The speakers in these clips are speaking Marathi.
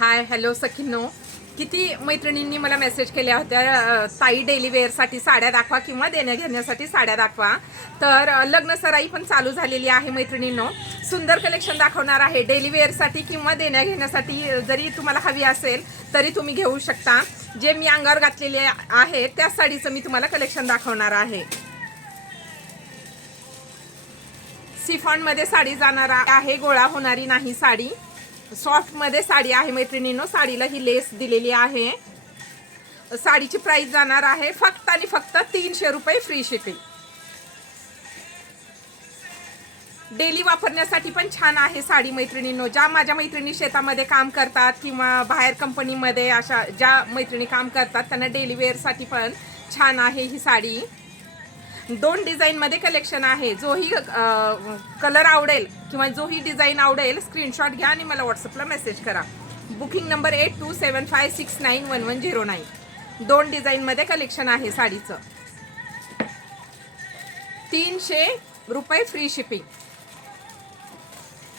हाय हॅलो सखींनो, किती मैत्रिणींनी मला मेसेज केल्या होत्या ताई डेली वेअरसाठी साड्या दाखवा किंवा देण्या घेण्यासाठी साड्या दाखवा. तर लग्न सराई पण चालू झालेली आहे मैत्रिणींनो. सुंदर कलेक्शन दाखवणार आहे डेली वेअरसाठी किंवा देण्या घेण्यासाठी. जरी तुम्हाला हवी असेल तरी तुम्ही घेऊ शकता. जे मी अंगावर घातलेले आहे त्या साडीचं मी तुम्हाला कलेक्शन दाखवणार आहे. सिफॉनमध्ये साडी जाणार आहे, गोळा होणारी नाही साडी. सॉफ्ट मध्ये साडी आहे मैत्रिणींनो. साडीला ही लेस दिलेली आहे. साडीची प्राइस जाणार आहे फक्त आणि फक्त 300 रुपये, फ्री शिपिंग. डेली वापरण्यासाठी पण छान आहे साडी मैत्रिणींनो. ज्या माझ्या मैत्रिणी शेतामध्ये काम करतात किंवा बाहेर कंपनीमध्ये अशा ज्या मैत्रिणी काम करतात त्यांना डेली वेअरसाठी पण छान आहे ही साडी. 2 डिझाईनमध्ये कलेक्शन आहे. जोही कलर आवडेल किंवा जोही डिझाईन आवडेल स्क्रीनशॉट घ्या आणि मला व्हॉट्सअपला मेसेज करा. Booking number 8275691109. 2 डिझाईनमध्ये कलेक्शन आहे साडीचं. 300 रुपये, फ्री शिपिंग.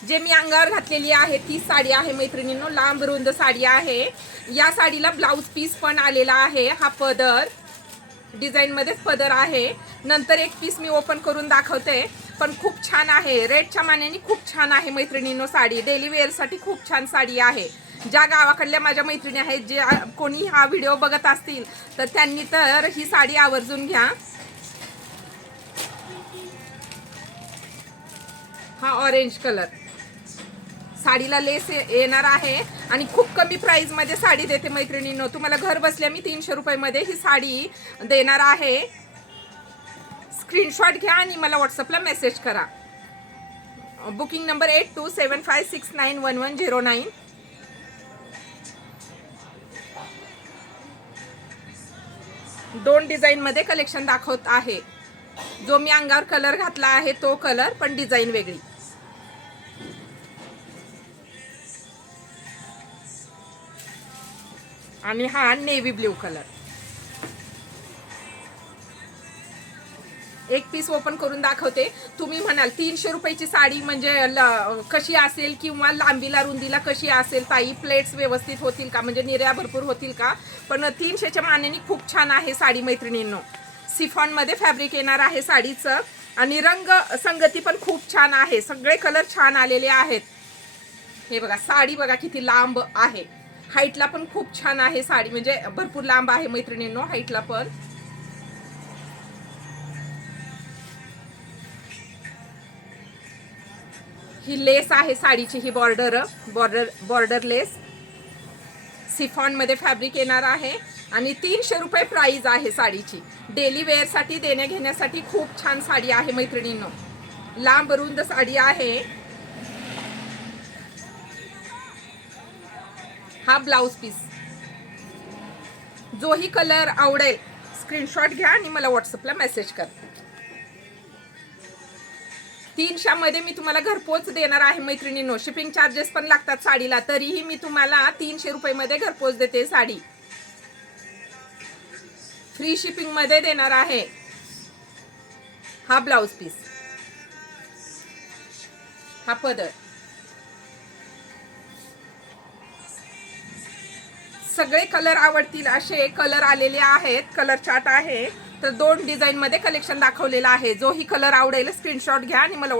जे मी अंगावर घातलेली आहे ती साडी आहे मैत्रिणींनो. लांब रुंद साडी आहे. या साडीला ब्लाऊज पीस पण आलेला आहे. हा पदर डिझाईन मध्येच पदर आहे. नंतर एक पीस मी ओपन करून दाखवते. पण खूप छान आहे. रेटच्या मानाने खूप छान आहे मैत्रिणींनो साडी. डेली वेअरसाठी खूप छान साडी आहे. ज्या गावाकडल्या माझ्या मैत्रिणी आहेत, जे कोणी हा व्हिडिओ बघत असतील तर त्यांनी तर ही साडी आवर्जून घ्या. हा ऑरेंज कलर. साडीला लेस येणार आहे आणि खूप कमी प्राइस मध्ये साडी देते मैत्रिणींनो. तुम्हाला घर बसल्या मी 300 रुपयामध्ये ही साडी देणार आहे. स्क्रीनशॉट घ्या आणि मला व्हॉट्सअपला मेसेज करा. Booking number 8275691109. 2 डिझाईनमध्ये कलेक्शन दाखवत आहे. जो मी अंगावर कलर घातला आहे तो कलर, पण डिझाईन वेगळी. आणि हा नेव्ही ब्ल्यू कलर. एक पीस ओपन करून दाखवते. तुम्ही म्हणाल 300 रुपयाची साडी म्हणजे कशी असेल किंवा लांबीला रुंदीला कशी असेल ताई, प्लेट्स व्यवस्थित होतील का, म्हणजे निर्या भरपूर होतील का. पण 300च्या मानेने खूप छान आहे साडी मैत्रिणींनो. सिफॉनमध्ये फॅब्रिक येणार आहे साडीचं आणि रंग संगती पण खूप छान आहे. सगळे कलर छान आलेले आहेत. हे बघा साडी बघा किती लांब आहे. हाईटला पण खूप छान आहे साडी, म्हणजे भरपूर लांब आहे मैत्रिणींनो हाईटला पण. ही लेस आहे साडीची. ही बॉर्डर लेस. सिफॉन मध्ये फॅब्रिक येणार आहे आणि 300 रुपये प्राइस आहे साडीची. डेली वेअर साठी देण्या घेण्यासाठी खूप छान साडी आहे मैत्रिणींनो. लांब रुंद साडी आहे. हा ब्लाउज पीस. जोही कलर आवडेल स्क्रीनशॉट घ्या आणि मला व्हॉट्सअपला मेसेज करा. 300 मध्ये मी तुम्हाला घरपोच देणार आहे मैत्रिणींनो. शिपिंग चार्जेस पण लागतात साडीला, तरीही मी तुम्हाला 300 रुपये मध्ये घरपोच देते साडी. फ्री शिपिंग मध्ये देणार आहे. हा ब्लाउज पीस. हा पदर. सगळे कलर आवडतील असे कलर आलेले आहेत. कलर चार्ट आहे. तर 2 डिझाईन मध्ये कलेक्शन दाखवलेलं आहे. जोही कलर आवडेल स्क्रीनशॉट घ्या आणि मला